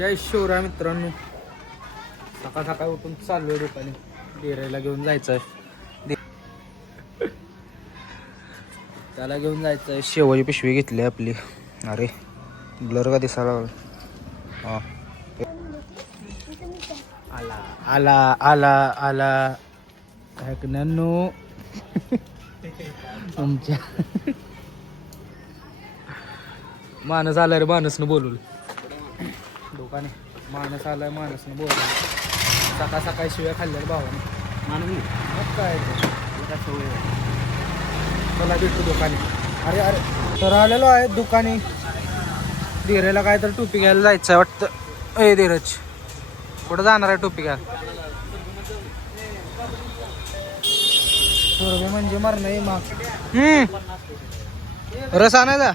जय शिवराय मित्रांनो. सकाळ सकाळ उठून चाललोय दुकानी. डेऱ्याला घेऊन जायचं आहे. त्याला घेऊन जायचं आहे. शेवाची पिशवी घेतली आपली. अरे ब्लर का दिसायला लागला. हा आला आला आला आला ऐकण्यांनो. तुमच्या माणूस आला रे. माणूसनं बोलवलं दुकाने. माणूस आलाय. माणूसनं बोलवलं. सकाळ सकाळी शिव्या खाल्ल्या भावाने. माणूस मग काय चला भेटू दुकाने. अरे अरे तर आलेलो आहे दुकानी. धीरेला काय तर टोपी घ्यायला जायचं आहे वाटतं. ए धीरज कुठं जाणार आहे टोपी घ्यायला? सुरभे म्हणजे मरण आहे माग. रस आणायचा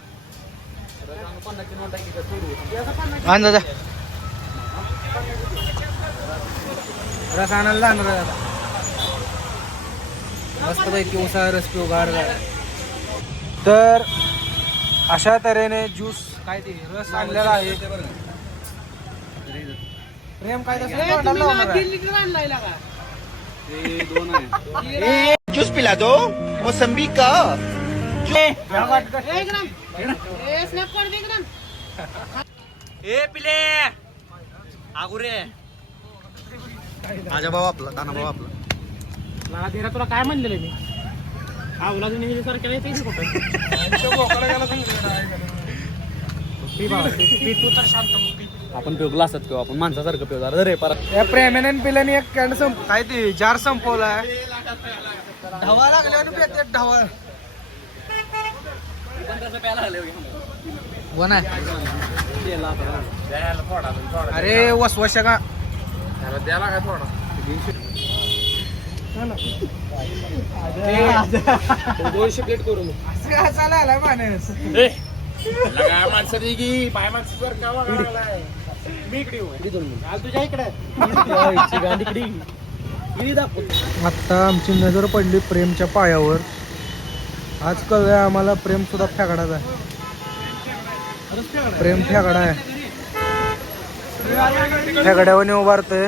अंदाजा. रस आणायला जाणार आहे आता. मस्त पैकी उसा रस पिऊ गार गार. तर अशा तऱ्हेने ज्यूस काय ते रस आणलेला आहे. प्रेम काय जूस पिला दो मौसम्बी का. माझा भाऊ आपला दाना भाऊ आपला. तुला काय म्हणलेलं मी आवला सारख्या आपण पिऊ ग्लासात पिऊ. आपण माणसासारखं पिऊ जरा रे. परत या प्रेमाने पिल्याने एक कॅन काय ते जार संपवलाय. ढवा लागले आणि ढवा वन आहे. अरे वसवशा का द्याला काय थोडा. दोनशे प्लेट करू असं काय चालायला माणूस. माणसं की पाय माणसं तुझ्या इकडे. आता आमची नजर पडली प्रेमच्या पायावर. आज कळलंय आम्हाला प्रेम सुद्धा फेकडाचा आहे. प्रेम फेकडा आहे. फेकड्यावर उभारतोय.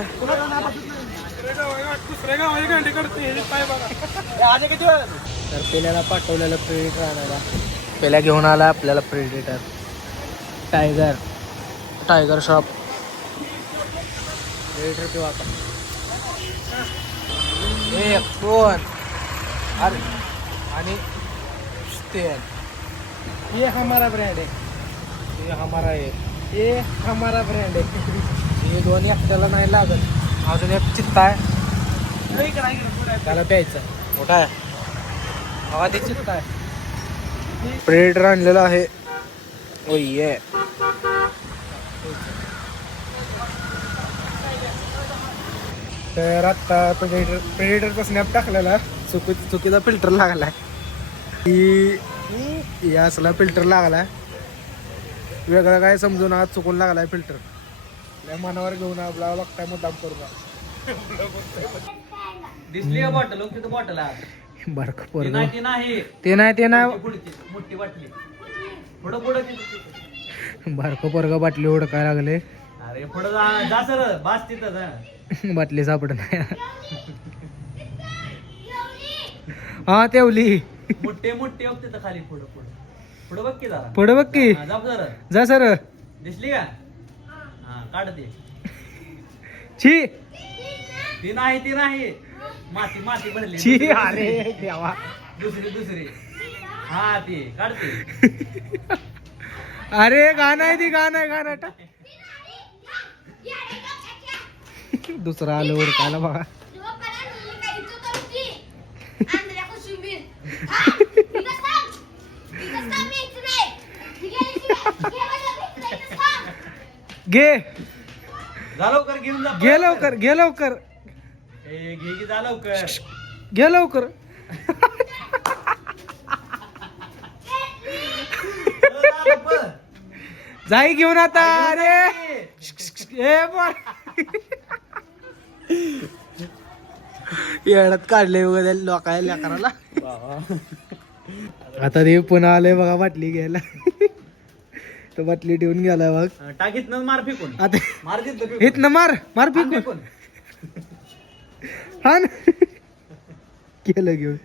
तर पेल्याला पाठवलेलं प्रेडिटर आणायला. पेल्या घेऊन आला आपल्याला प्रेडिटर. टायगर शॉप प्रेडिटर पिऊ आपण. एक दोन अरे आणि ये हमारा ब्रँड आहे. ये हमारा आहे. ये हमारा ब्रँड आहे. हे दोन्ही आपल्याला नाही लागत. अजून एक चित्ता आहे त्याला प्यायचं. मोठा आहे हवा ते चित्ता आहे. प्रेडिटर आणलेला आहे. ओ ये तर आता प्रेडिटरचा स्नॅप टाकलेला. चुकीचा फिल्टर लागलाय. या असला फिल्टर लागलाय. वेगळं काय समजून आज चुकून लागलाय फिल्टर. मनावर घेऊन आपला बघताय मुद्दाम करू का. दिसली बॉटल तिथं बॉटल आहे. बारक ते पोरग नाही ते नाही ते नाही ते नाही. मोठी बाटली पुढं पुढं. बारक पोरग बाटली ओढकाय लागले. अरे पुढं जा सर बास तिथं जा. बाटली सापड नाही. हा तेवली मोठे मोठे बघ तिथं खाली पुढं पुढं पुढं बघ की जरा. पुढे बघ की. जा जरा जा सर. दिसली का. हा काढ ते. छी ती नाही माती माती भरली. छी अरे देवा. दुसरी हा ती काढते. अरे गाणं आहे ती. गाणं टाक. दुसरा आलं ओळखायला बघा. घे जा लवकर घेऊन जा. घे लवकर घे लवकर घे की जा लवकर. घे लवकर. जाई घेऊन आता. अरे ए बोल येड्यात काढले वगैरे लोकायला लेकराला. आता ते पुन्हा आलंय बघा बाटली घ्यायला. तो बाटली ठेवून गेला बघ. टाकीत न मार फेकून आता मार देत इथनं मार मार फेकून. हा ना केलं घेऊन